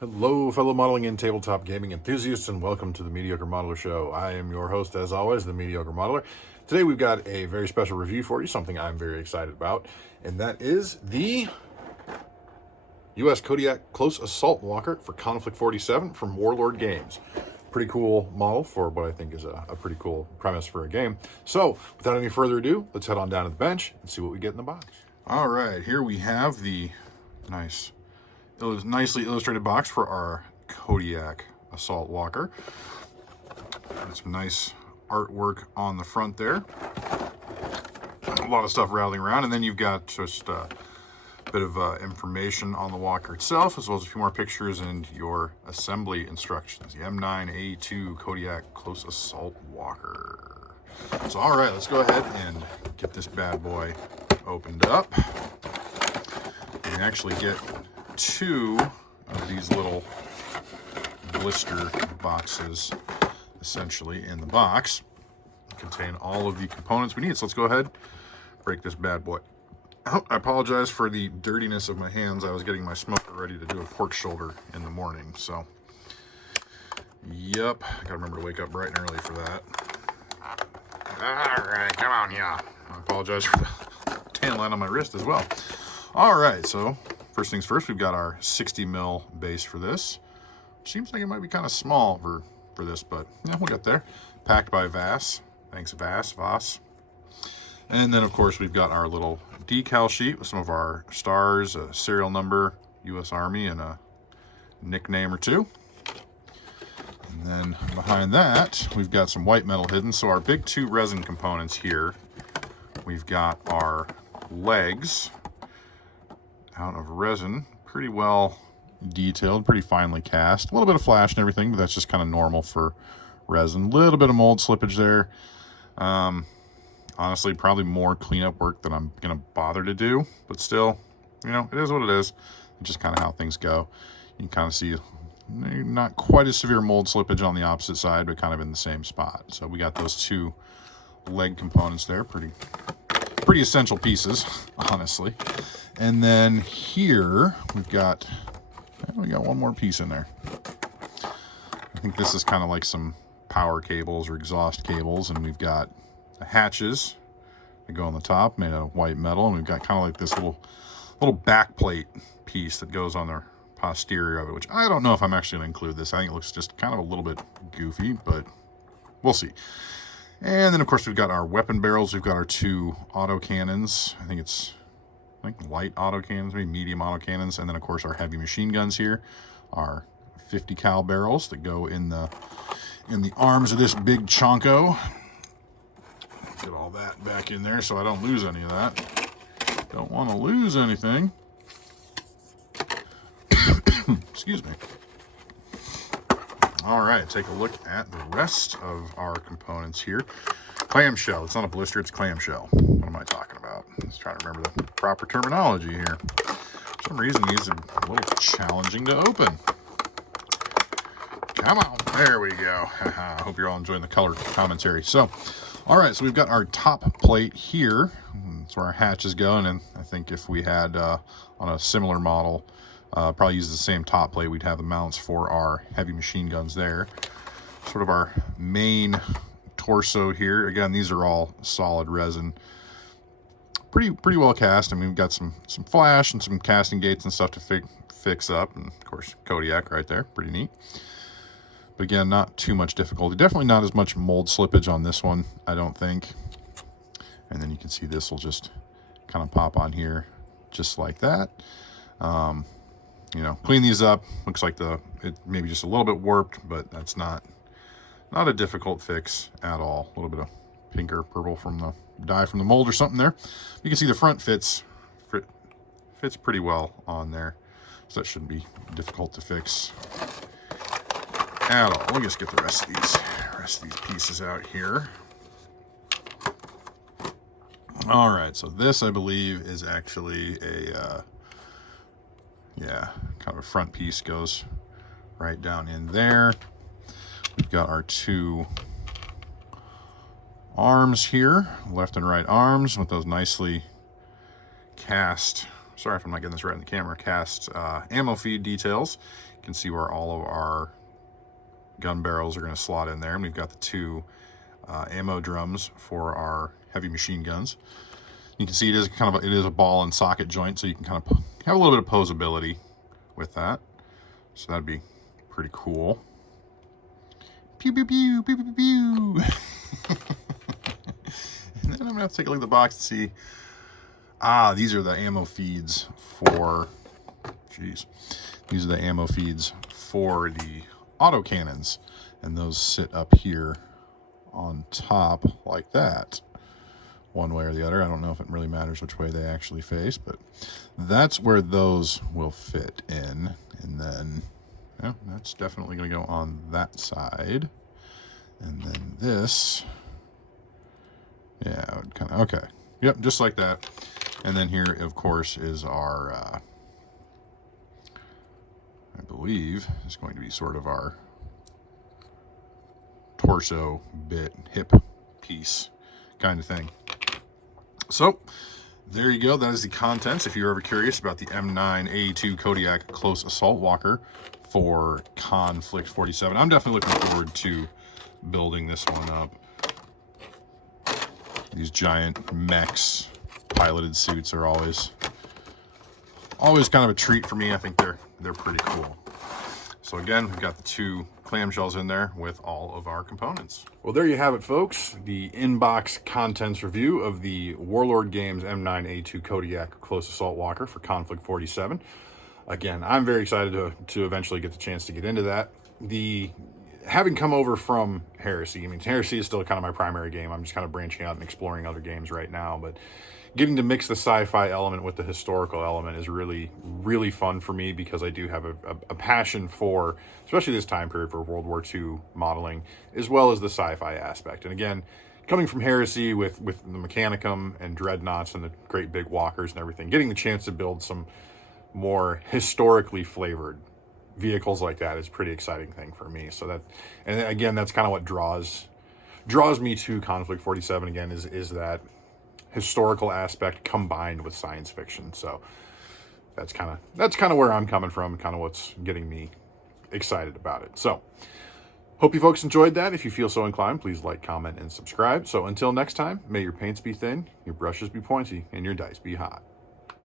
Hello, fellow modeling and tabletop gaming enthusiasts, and welcome to the Mediocre Modeler Show. I am your host, as always, the Mediocre Modeler. Today we've got a very special review for you, something I'm very excited about, and that is the U.S. Kodiak Close Assault Walker for Konflikt 47 from Warlord Games. Pretty cool model for what I think is a pretty cool premise for a game. So, without any further ado, let's head on down to the bench and see what we get in the box. All right, here we have the nicely illustrated box for our Kodiak Assault Walker. Got some nice artwork on the front there. A lot of stuff rattling around, and then you've got just a bit of information on the walker itself, as well as a few more pictures and your assembly instructions. The M9A2 Kodiak Close Assault Walker. So, all right, let's go ahead and get this bad boy opened up. You can actually get two of these little blister boxes essentially in the box. Contain all of the components we need. So let's go ahead, break this bad boy. Oh, I apologize for the dirtiness of my hands. I was getting my smoker ready to do a pork shoulder in the morning. So, yep, I gotta remember to wake up bright and early for that. All right, come on, yeah. I apologize for the tan line on my wrist as well. All right, so first things first, we've got our 60 mil base for this. Seems like it might be kind of small for this, but yeah, we'll get there. Packed by Vass. Thanks, Voss. And then, of course, we've got our little decal sheet with some of our stars, a serial number, U.S. Army, and a nickname or two. And then behind that, we've got some white metal hidden. So our big two resin components here, we've got our legs out of resin, pretty well detailed, pretty finely cast. A little bit of flash and everything, but that's just kind of normal for resin. A little bit of mold slippage there. Honestly, probably more cleanup work than I'm going to bother to do, but still, you know, it is what it is. It's just kind of how things go. You can kind of see not quite as severe mold slippage on the opposite side, but kind of in the same spot. So we got those two leg components there, pretty essential pieces, honestly. And then here we've got one more piece in there. I think this is kind of like some power cables or exhaust cables, and we've got the hatches that go on the top made of white metal, and we've got kind of like this little back plate piece that goes on the posterior of it, which I don't know if I'm actually going to include this. I think it looks just kind of a little bit goofy, but we'll see. And then, of course, we've got our weapon barrels. We've got our two auto cannons. I think light auto cannons, maybe medium auto cannons. And then, of course, our heavy machine guns here, our 50 cal barrels that go in the arms of this big chonko. Get all that back in there so I don't lose any of that. Don't want to lose anything. Excuse me. All right, take a look at the rest of our components here. Clamshell. It's not a blister, it's clamshell. What am I talking about? Just trying to remember the proper terminology here. For some reason, these are a little challenging to open. Come on. There we go. I hope you're all enjoying the color commentary. So, all right, so we've got our top plate here. That's where our hatches go, and then I think if we had on a similar model, probably use the same top plate, we'd have the mounts for our heavy machine guns there. Sort of our main torso here. Again, these are all solid resin. Pretty well cast. I mean, we've got some flash and some casting gates and stuff to fix up. And of course, Kodiak right there. Pretty neat. But again, not too much difficulty. Definitely not as much mold slippage on this one, I don't think. And then you can see this will just kind of pop on here just like that. You know, clean these up. Looks like it maybe just a little bit warped, but that's not a difficult fix at all. A little bit of pink or purple from the dye from the mold or something there. You can see the front fits pretty well on there, so that shouldn't be difficult to fix at all. Let me just get the rest of these pieces out here. All right, so this I believe is actually a kind of a front piece, goes right down in there. We've got our two arms here, left and right arms with those nicely cast sorry if I'm not getting this right in the camera, cast ammo feed details. You can see where all of our gun barrels are going to slot in there. And we've got the 2 ammo drums for our heavy machine guns. You can see it is kind of it is a ball and socket joint, so you can kind of have a little bit of posability with that. So that'd be pretty cool. Pew pew pew pew pew pew. And then I'm gonna have to take a look at the box to see. These are the ammo feeds for. Jeez, these are the ammo feeds for the autocannons, and those sit up here on top like that, one way or the other. I don't know if it really matters which way they actually face, but that's where those will fit in. And then, yeah, that's definitely going to go on that side. And then this, yeah, kind of, okay. Yep, just like that. And then here, of course, is our, I believe, is going to be sort of our torso bit, hip piece kind of thing. So there you go. That is the contents. If you're ever curious about the M9A2 Kodiak Close Assault Walker for Konflikt 47, I'm definitely looking forward to building this one up. These giant mechs, piloted suits are always kind of a treat for me. I think they're pretty cool. So again, we've got the 2 clamshells in there with all of our components. Well, there you have it, folks. The in-box contents review of the Warlord Games M9A2 Kodiak Close Assault Walker for Konflikt 47. Again, I'm very excited to eventually get the chance to get into that. Having come over from Heresy, I mean, Heresy is still kind of my primary game. I'm just kind of branching out and exploring other games right now, but getting to mix the sci-fi element with the historical element is really, really fun for me, because I do have a passion for, especially this time period, for World War II modeling, as well as the sci-fi aspect. And again, coming from Heresy with the Mechanicum and Dreadnoughts and the great big walkers and everything, getting the chance to build some more historically flavored vehicles like that is a pretty exciting thing for me. So that, and again, that's kind of what draws me to Konflikt 47 again, is that historical aspect combined with science fiction. So that's kind of where I'm coming from, kind of what's getting me excited about it. So hope you folks enjoyed that. If you feel so inclined, please like, comment, and subscribe. So until next time, may your paints be thin, your brushes be pointy, and your dice be hot.